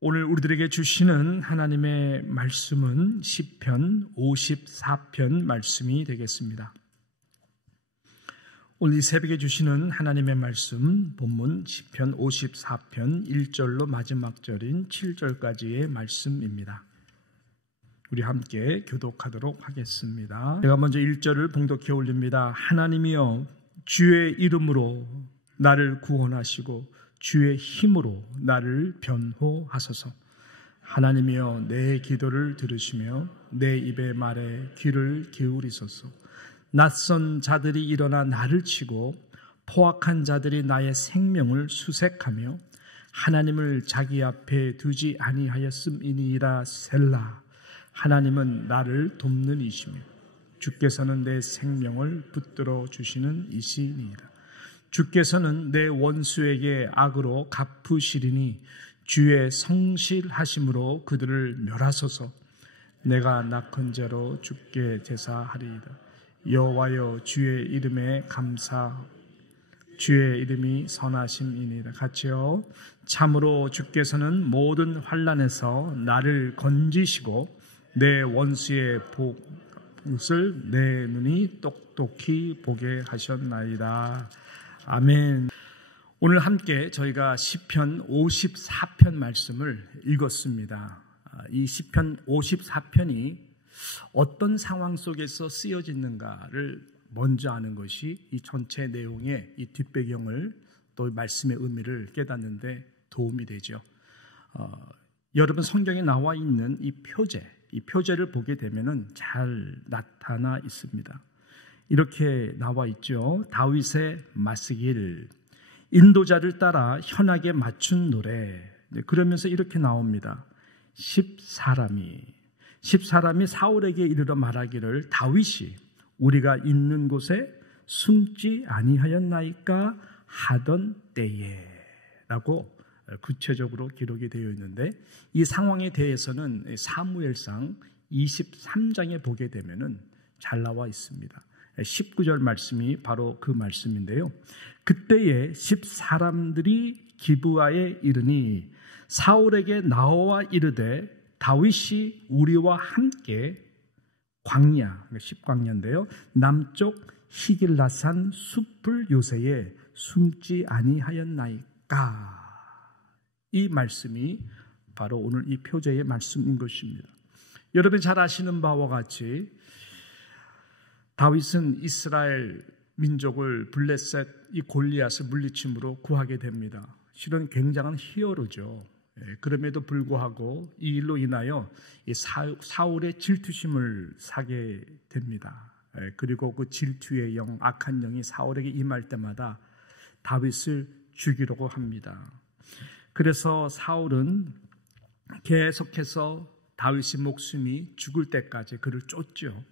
오늘 우리들에게 주시는 하나님의 말씀은 시편 54편 말씀이 되겠습니다. 오늘 이 새벽에 주시는 하나님의 말씀 본문 시편 54편 1절로 마지막 절인 7절까지의 말씀입니다. 우리 함께 교독하도록 하겠습니다. 제가 먼저 1절을 봉독해 올립니다. 하나님이여 주의 이름으로 나를 구원하시고 주의 힘으로 나를 변호하소서. 하나님이여 내 기도를 들으시며 내 입의 말에 귀를 기울이소서. 낯선 자들이 일어나 나를 치고 포악한 자들이 나의 생명을 수색하며 하나님을 자기 앞에 두지 아니하였음이니이다. 셀라. 하나님은 나를 돕는 이시며 주께서는 내 생명을 붙들어 주시는 이시니이다. 주께서는 내 원수에게 악으로 갚으시리니 주의 성실하심으로 그들을 멸하소서. 내가 낙헌제로 주께 제사하리이다. 여호와여 주의 이름에 감사, 주의 이름이 선하심이니이다. 같이요. 참으로 주께서는 모든 환난에서 나를 건지시고 내 원수의 복을 내 눈이 똑똑히 보게 하셨나이다. 아멘. 오늘 함께 저희가 시편 54편 말씀을 읽었습니다. 이 시편 54편이 어떤 상황 속에서 쓰여졌는가를 먼저 아는 것이 이 전체 내용의 이 뒷배경을 또 말씀의 의미를 깨닫는 데 도움이 되죠. 여러분 성경에 나와 있는 이 표제를 보게 되면은 잘 나타나 있습니다. 이렇게 나와 있죠. 다윗의 맞서길, 인도자를 따라 현악에 맞춘 노래. 그러면서 이렇게 나옵니다. 10사람이 사울에게 이르러 말하기를 다윗이 우리가 있는 곳에 숨지 아니하였나이까 하던 때에 라고 구체적으로 기록이 되어 있는데, 이 상황에 대해서는 사무엘상 23장에 보게 되면은 잘 나와 있습니다. 19절 말씀이 바로 그 말씀인데요. 그때에 10사람들이 기브아에 이르니 사울에게 나와 이르되 다윗이 우리와 함께 광야, 10광야인데요. 남쪽 히길라산 숲을 요새에 숨지 아니하였나이까. 이 말씀이 바로 오늘 이 표제의 말씀인 것입니다. 여러분 잘 아시는 바와 같이 다윗은 이스라엘 민족을 블레셋 이 골리앗을 물리침으로 구하게 됩니다. 실은 굉장한 히어로죠. 그럼에도 불구하고 이 일로 인하여 이 사울의 질투심을 사게 됩니다. 그리고 그 질투의 영, 악한 영이 사울에게 임할 때마다 다윗을 죽이려고 합니다. 그래서 사울은 계속해서 다윗의 목숨이 죽을 때까지 그를 쫓죠.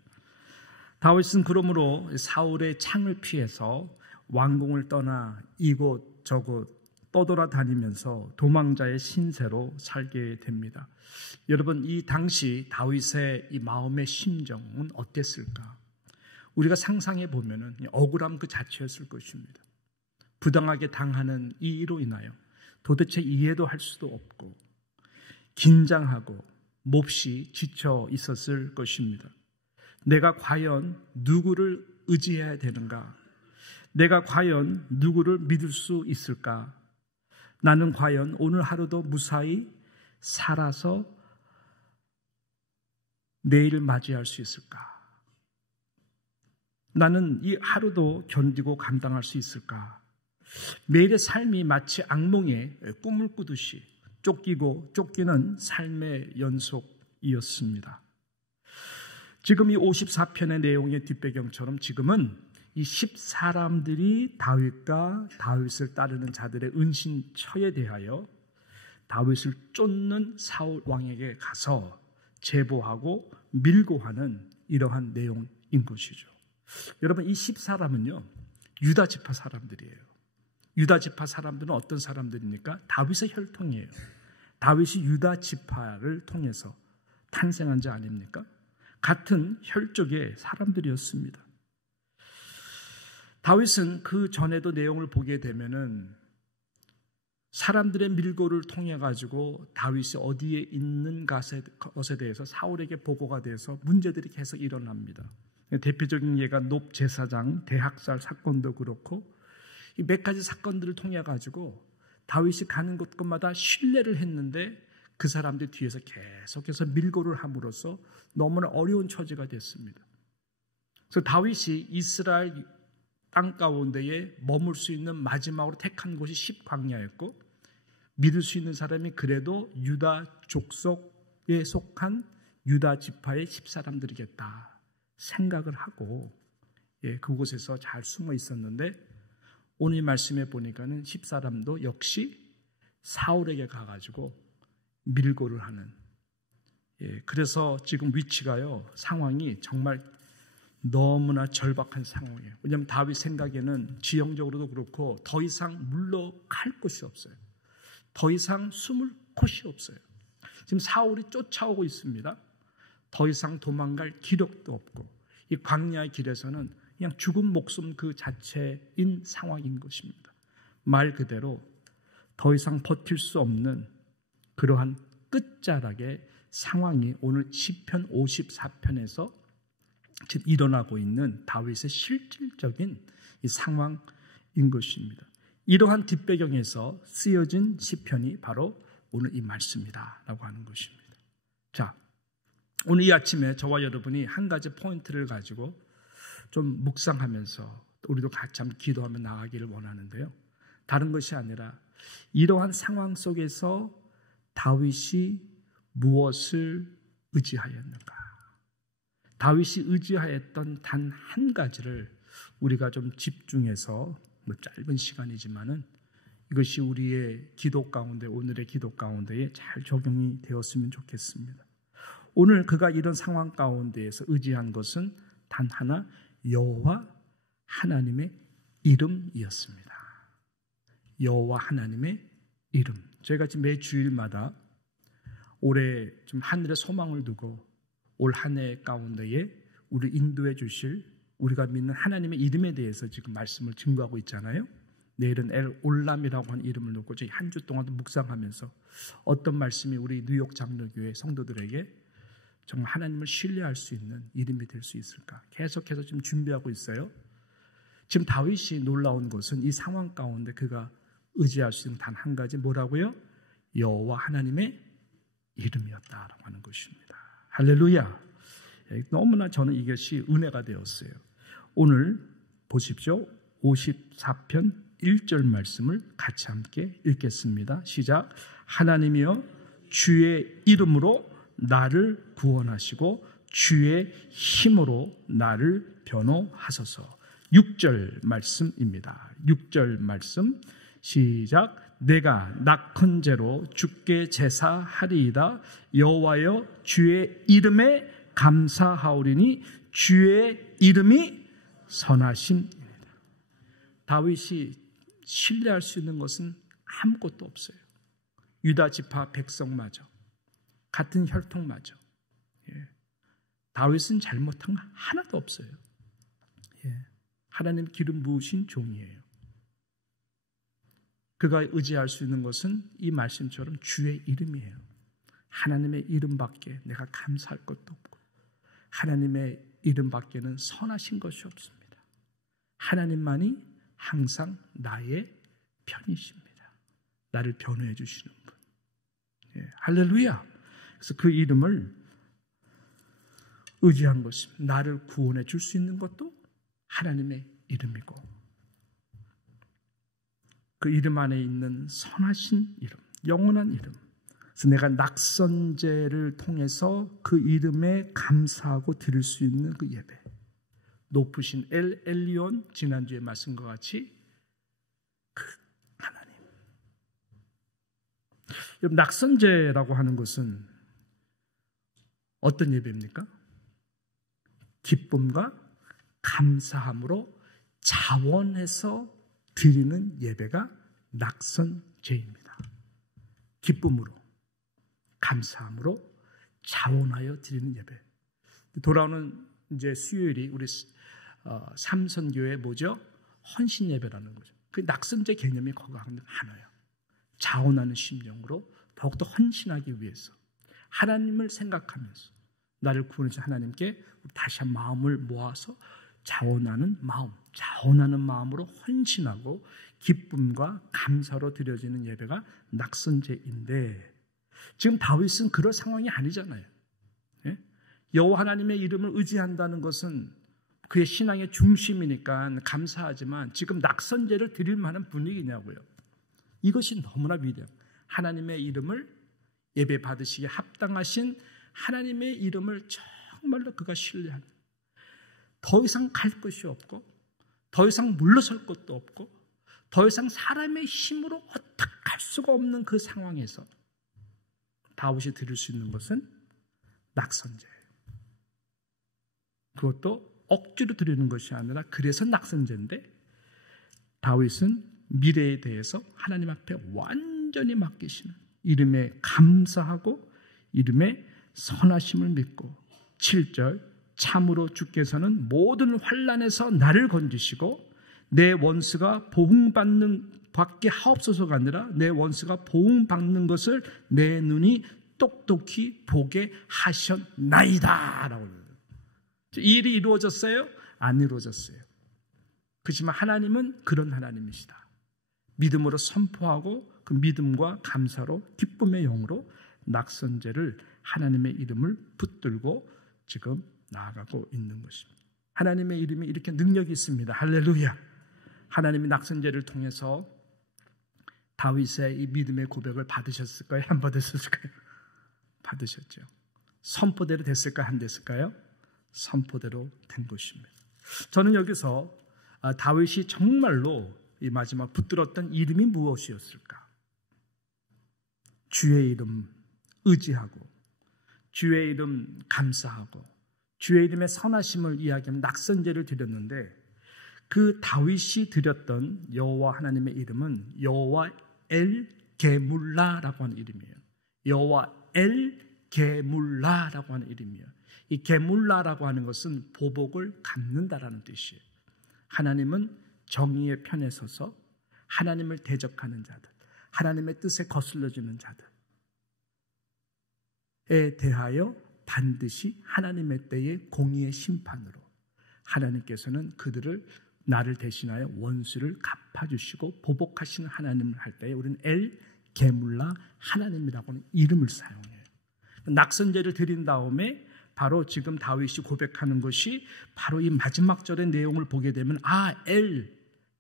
다윗은 그러므로 사울의 창을 피해서 왕궁을 떠나 이곳 저곳 떠돌아다니면서 도망자의 신세로 살게 됩니다. 여러분, 이 당시 다윗의 이 마음의 심정은 어땠을까? 우리가 상상해 보면은 억울함 그 자체였을 것입니다. 부당하게 당하는 이 일로 인하여 도대체 이해도 할 수도 없고 긴장하고 몹시 지쳐 있었을 것입니다. 내가 과연 누구를 의지해야 되는가? 내가 과연 누구를 믿을 수 있을까? 나는 과연 오늘 하루도 무사히 살아서 내일을 맞이할 수 있을까? 나는 이 하루도 견디고 감당할 수 있을까? 매일의 삶이 마치 악몽의 꿈을 꾸듯이 쫓기고 쫓기는 삶의 연속이었습니다. 지금 이 54편의 내용의 뒷배경처럼 지금은 이 10사람들이 다윗과 다윗을 따르는 자들의 은신처에 대하여 다윗을 쫓는 사울 왕에게 가서 제보하고 밀고 하는 이러한 내용인 것이죠. 여러분, 이 10사람은요 유다 지파 사람들이에요. 유다 지파 사람들은 어떤 사람들입니까? 다윗의 혈통이에요. 다윗이 유다 지파를 통해서 탄생한 자 아닙니까? 같은 혈족의 사람들이었습니다. 다윗은 그 전에도 내용을 보게 되면은 사람들의 밀고를 통해 가지고 다윗이 어디에 있는 것에 대해서 사울에게 보고가 돼서 문제들이 계속 일어납니다. 대표적인 예가 높 제사장 대학살 사건도 그렇고 이 몇 가지 사건들을 통해 가지고 다윗이 가는 곳마다 신뢰를 했는데 그 사람들 뒤에서 계속해서 밀고를 함으로써 너무나 어려운 처지가 됐습니다. 그래서 다윗이 이스라엘 땅 가운데에 머물 수 있는 마지막으로 택한 곳이 십광야였고 믿을 수 있는 사람이 그래도 유다 족속에 속한 유다 지파의 10사람들이겠다 생각을 하고 그곳에서 잘 숨어 있었는데 오늘 말씀에 보니까는 10사람도 역시 사울에게 가가지고 밀고를 하는 그래서 지금 위치가요 상황이 정말 너무나 절박한 상황이에요. 왜냐하면 다윗 생각에는 지형적으로도 그렇고 더 이상 물러갈 곳이 없어요. 더 이상 숨을 곳이 없어요. 지금 사울이 쫓아오고 있습니다. 더 이상 도망갈 기력도 없고 이 광야의 길에서는 그냥 죽은 목숨 그 자체인 상황인 것입니다. 말 그대로 더 이상 버틸 수 없는 그러한 끝자락의 상황이 오늘 시편 54편에서 지금 일어나고 있는 다윗의 실질적인 이 상황인 것입니다. 이러한 뒷배경에서 쓰여진 시편이 바로 오늘 이 말씀이다라고 하는 것입니다. 자, 오늘 이 아침에 저와 여러분이 한 가지 포인트를 가지고 좀 묵상하면서 우리도 같이 한번 기도하며 나가기를 원하는데요. 다른 것이 아니라 이러한 상황 속에서 다윗이 무엇을 의지하였는가? 다윗이 의지하였던 단 한 가지를 우리가 좀 집중해서 짧은 시간이지만은 이것이 우리의 기도 가운데 오늘의 기도 가운데에 잘 적용이 되었으면 좋겠습니다. 오늘 그가 이런 상황 가운데에서 의지한 것은 단 하나 여호와 하나님의 이름이었습니다. 여호와 하나님의 이름. 저희가 지금 매 주일마다 올해 좀 하늘에 소망을 두고 올 한 해 가운데에 우리 인도해 주실 우리가 믿는 하나님의 이름에 대해서 지금 말씀을 증거하고 있잖아요. 내일은 엘 올람이라고 하는 이름을 놓고 저희 한 주 동안도 묵상하면서 어떤 말씀이 우리 뉴욕 장로교회 성도들에게 정말 하나님을 신뢰할 수 있는 이름이 될 수 있을까? 계속해서 지금 준비하고 있어요. 지금 다윗이 놀라운 것은 이 상황 가운데 그가 의지할 수 있는 단 한 가지 뭐라고요? 여호와 하나님의 이름이었다라고 하는 것입니다. 할렐루야. 너무나 저는 이것이 은혜가 되었어요. 오늘 보십시오. 54편 1절 말씀을 같이 함께 읽겠습니다. 시작. 하나님이여 주의 이름으로 나를 구원하시고 주의 힘으로 나를 변호하소서. 6절 말씀입니다. 6절 말씀 시작. 내가 낙헌제로 주께 제사하리이다. 여호와여 주의 이름에 감사하오리니 주의 이름이 선하심이니이다. 다윗이 신뢰할 수 있는 것은 아무것도 없어요. 유다 지파 백성마저 같은 혈통마저 다윗은 잘못한 거 하나도 없어요. 하나님 기름 부으신 종이에요. 그가 의지할 수 있는 것은 이 말씀처럼 주의 이름이에요. 하나님의 이름밖에 내가 감사할 것도 없고 하나님의 이름밖에는 선하신 것이 없습니다. 하나님만이 항상 나의 편이십니다. 나를 변호해 주시는 분. 할렐루야. 그래서 그 이름을 의지한 것입니다. 나를 구원해 줄 수 있는 것도 하나님의 이름이고 그 이름 안에 있는 선하신 이름, 영원한 이름. 그래서 내가 낙선제를 통해서 그 이름에 감사하고 드릴 수 있는 그 예배. 높으신 엘 엘리온 지난주에 말씀과 같이 그 하나님. 여러분 낙선제라고 하는 것은 어떤 예배입니까? 기쁨과 감사함으로 자원해서 드리는 예배가 낙선제입니다. 기쁨으로, 감사함으로 자원하여 드리는 예배. 돌아오는 이제 수요일이 우리 삼선교회 뭐죠? 헌신 예배라는 거죠. 그 낙선제 개념이 거기 하나요. 자원하는 심령으로 더욱더 헌신하기 위해서 하나님을 생각하면서 나를 구원하신 하나님께 다시 한 마음을 모아서 자원하는 마음으로 헌신하고 기쁨과 감사로 드려지는 예배가 낙선제인데 지금 다윗은 그럴 상황이 아니잖아요. 예? 여호와 하나님의 이름을 의지한다는 것은 그의 신앙의 중심이니까 감사하지만 지금 낙선제를 드릴 만한 분위기냐고요. 이것이 너무나 위대한 하나님의 이름을 예배 받으시기에 합당하신 하나님의 이름을 정말로 그가 신뢰하는 더 이상 갈 것이 없고 더 이상 물러설 것도 없고 더 이상 사람의 힘으로 어떻게 할 수가 없는 그 상황에서 다윗이 드릴 수 있는 것은 낙선제예요. 그것도 억지로 드리는 것이 아니라 그래서 낙선제인데 다윗은 미래에 대해서 하나님 앞에 완전히 맡기시는 이름에 감사하고 이름에 선하심을 믿고 7절 참으로 주께서는 모든 환난에서 나를 건지시고 내 원수가 보응받는 밖에 하옵소서가 아니라 내 원수가 보응받는 것을 내 눈이 똑똑히 보게 하셨나이다 라고 합니다. 이 일이 이루어졌어요? 안 이루어졌어요. 그렇지만 하나님은 그런 하나님이시다. 믿음으로 선포하고 그 믿음과 감사로 기쁨의 영으로 낙선제를 하나님의 이름을 붙들고 지금 나아가고 있는 것입니다. 하나님의 이름이 이렇게 능력이 있습니다. 할렐루야. 하나님이 낙선제를 통해서 다윗의 이 믿음의 고백을 받으셨을까요? 안 받으셨을까요? 받으셨죠. 선포대로 됐을까요? 안 됐을까요? 선포대로 된 것입니다. 저는 여기서 다윗이 정말로 이 마지막 붙들었던 이름이 무엇이었을까? 주의 이름 의지하고 주의 이름 감사하고 주의 이름의 선하심을 이야기하면 낙선제를 드렸는데 그 다윗이 드렸던 여호와 하나님의 이름은 여호와 엘 게물라라고 하는 이름이에요. 여호와 엘 게물라라고 하는 이름이에요. 이 게물라라고 하는 것은 보복을 갚는다라는 뜻이에요. 하나님은 정의의 편에 서서 하나님을 대적하는 자들, 하나님의 뜻에 거슬러지는 자들에 대하여 반드시 하나님의 때의 공의의 심판으로 하나님께서는 그들을 나를 대신하여 원수를 갚아주시고 보복하시는 하나님을 할 때에 우리는 엘 게물라 하나님이라고 하는 이름을 사용해요. 낙선제를 드린 다음에 바로 지금 다윗이 고백하는 것이 바로 이 마지막 절의 내용을 보게 되면 엘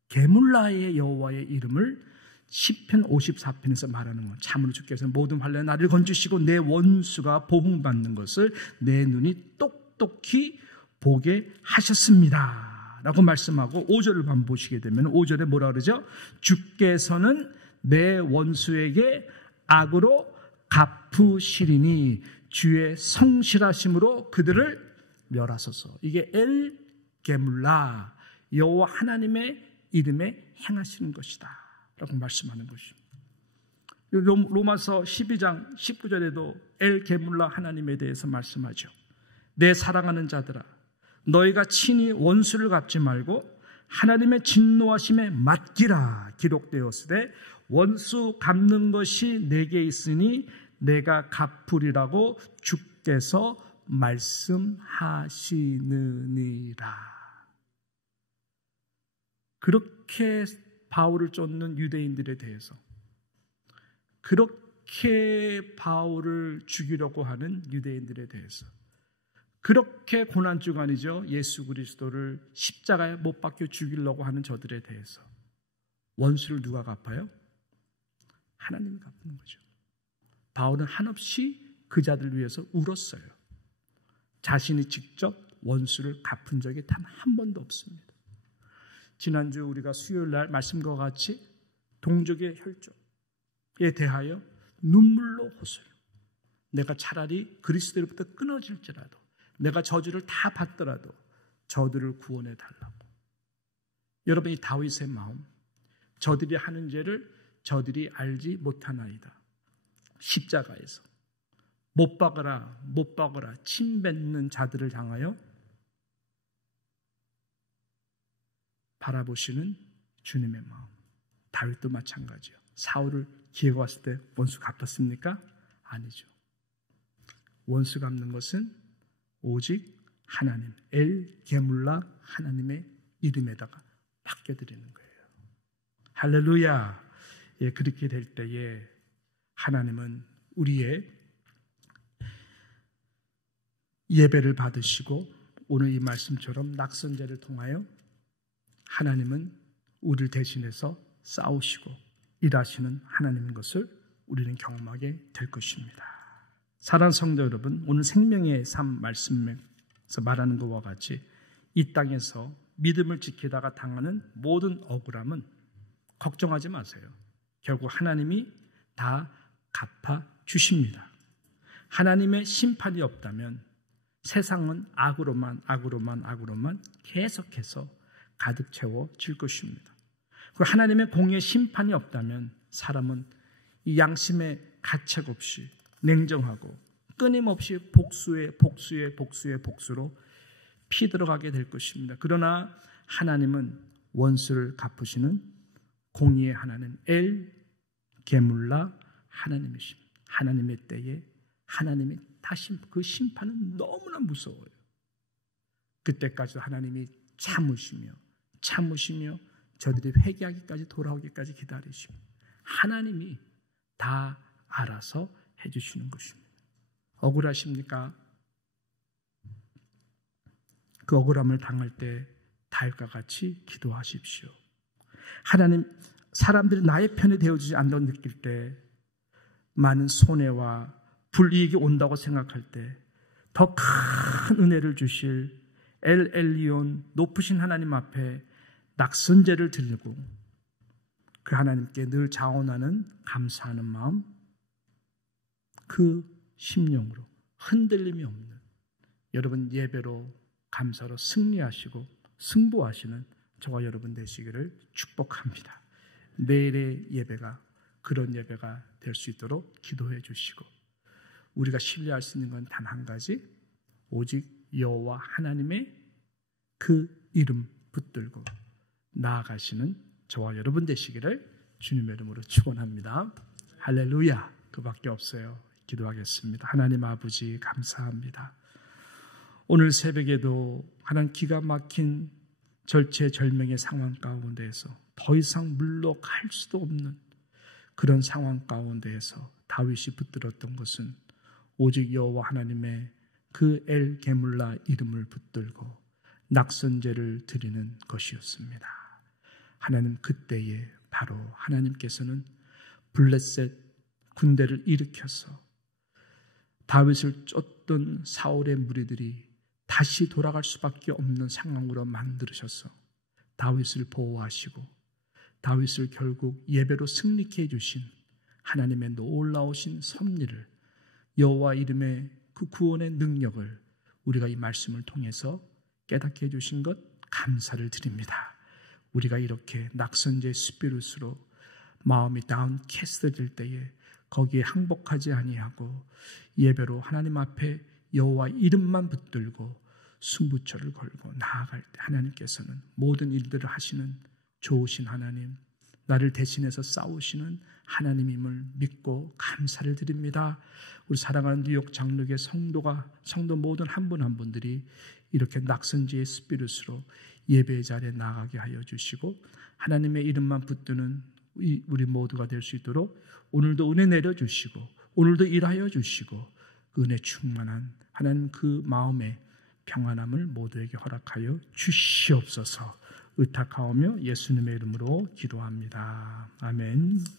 게물라의 여호와의 이름을 시편 54편에서 말하는 것. 참으로 주께서 모든 환난에 나를 건지시고 내 원수가 보응받는 것을 내 눈이 똑똑히 보게 하셨습니다 라고 말씀하고 5절을 한번 보시게 되면 5절에 뭐라 그러죠? 주께서는 내 원수에게 악으로 갚으시리니 주의 성실하심으로 그들을 멸하소서. 이게 엘 게물라 여호와 하나님의 이름에 행하시는 것이다 라고 말씀하는 것입니다. 로마서 12장 19절에도 엘 게물라 하나님에 대해서 말씀하죠. 내 사랑하는 자들아 너희가 친히 원수를 갚지 말고 하나님의 진노하심에 맡기라 기록되었으되 원수 갚는 것이 내게 있으니 내가 갚으리라고 주께서 말씀하시느니라. 그렇게 바울을 쫓는 유대인들에 대해서 그렇게 바울을 죽이려고 하는 유대인들에 대해서 그렇게 고난주간이죠. 예수 그리스도를 십자가에 못 박혀 죽이려고 하는 저들에 대해서 원수를 누가 갚아요? 하나님이 갚는 거죠. 바울은 한없이 그 자들을 위해서 울었어요. 자신이 직접 원수를 갚은 적이 단 한 번도 없습니다. 지난주 우리가 수요일 날 말씀과 같이 동족의 혈족에 대하여 눈물로 호소해요. 내가 차라리 그리스도로부터 끊어질지라도 내가 저주를 다 받더라도 저들을 구원해 달라고. 여러분 이 다윗의 마음 저들이 하는 죄를 저들이 알지 못하나이다. 십자가에서 못 박으라 침 뱉는 자들을 향하여 바라보시는 주님의 마음. 다윗도 마찬가지요. 사울을 기회가 왔을 때 원수 갚았습니까? 아니죠. 원수 갚는 것은 오직 하나님, 엘 게물라 하나님의 이름에다가 맡겨드리는 거예요. 할렐루야. 예, 그렇게 될 때에 하나님은 우리의 예배를 받으시고 오늘 이 말씀처럼 낙선제를 통하여 하나님은 우리를 대신해서 싸우시고 일하시는 하나님인 것을 우리는 경험하게 될 것입니다. 사랑하는 성도 여러분, 오늘 생명의 삶 말씀에서 말하는 것과 같이 이 땅에서 믿음을 지키다가 당하는 모든 억울함은 걱정하지 마세요. 결국 하나님이 다 갚아주십니다. 하나님의 심판이 없다면 세상은 악으로만 계속해서 가득 채워질 것입니다. 그리고 하나님의 공의의 심판이 없다면 사람은 이 양심의 가책 없이 냉정하고 끊임없이 복수로 피들어가게 될 것입니다. 그러나 하나님은 원수를 갚으시는 공의의 하나님 엘 게물라 하나님이십니다. 하나님의 때에 하나님이 다시 그 심판은 너무나 무서워요. 그때까지도 하나님이 참으시며 저들이 회개하기까지 돌아오기까지 기다리시며 하나님이 다 알아서 해주시는 것입니다. 억울하십니까? 그 억울함을 당할 때 다윗과 같이 기도하십시오. 하나님, 사람들이 나의 편이 되어주지 않는다고 느낄 때, 많은 손해와 불이익이 온다고 생각할 때 더 큰 은혜를 주실 엘 엘리온 높으신 하나님 앞에 낙선제를 드리고 그 하나님께 늘 자원하는 감사하는 마음, 그 심령으로 흔들림이 없는 여러분 예배로 감사로 승리하시고 승부하시는 저와 여러분 되시기를 축복합니다. 내일의 예배가 그런 예배가 될 수 있도록 기도해 주시고 우리가 신뢰할 수 있는 건 단 한 가지, 오직 여호와 하나님의 그 이름 붙들고 나아가시는 저와 여러분 되시기를 주님의 이름으로 축원합니다. 할렐루야. 그밖에 없어요. 기도하겠습니다. 하나님 아버지 감사합니다. 오늘 새벽에도 하나님 기가 막힌 절체절명의 상황 가운데에서 더 이상 물러갈 수도 없는 그런 상황 가운데에서 다윗이 붙들었던 것은 오직 여호와 하나님의 그 엘 게물라 이름을 붙들고 낙선제를 드리는 것이었습니다. 하나님 그때에 바로 하나님께서는 블레셋 군대를 일으켜서 다윗을 쫓던 사울의 무리들이 다시 돌아갈 수밖에 없는 상황으로 만들으셔서 다윗을 보호하시고 다윗을 결국 예배로 승리케 해주신 하나님의 놀라우신 섭리를 여호와 이름의 그 구원의 능력을 우리가 이 말씀을 통해서 깨닫게 해주신 것 감사를 드립니다. 우리가 이렇게 낙선제의 스피릿으로 마음이 다운캐스트될 때에 거기에 항복하지 아니하고 예배로 하나님 앞에 여호와 이름만 붙들고 승부처를 걸고 나아갈 때 하나님께서는 모든 일들을 하시는 좋으신 하나님, 나를 대신해서 싸우시는 하나님임을 믿고 감사를 드립니다. 우리 사랑하는 뉴욕 장로교회 성도 모든 한 분 한 분들이 이렇게 낙선지의 스피릿으로 예배의 자리에 나가게 하여 주시고 하나님의 이름만 붙드는 우리 모두가 될 수 있도록 오늘도 은혜 내려주시고 오늘도 일하여 주시고 그 은혜 충만한 하나님 그 마음의 평안함을 모두에게 허락하여 주시옵소서. 의탁하오며 예수님의 이름으로 기도합니다. 아멘.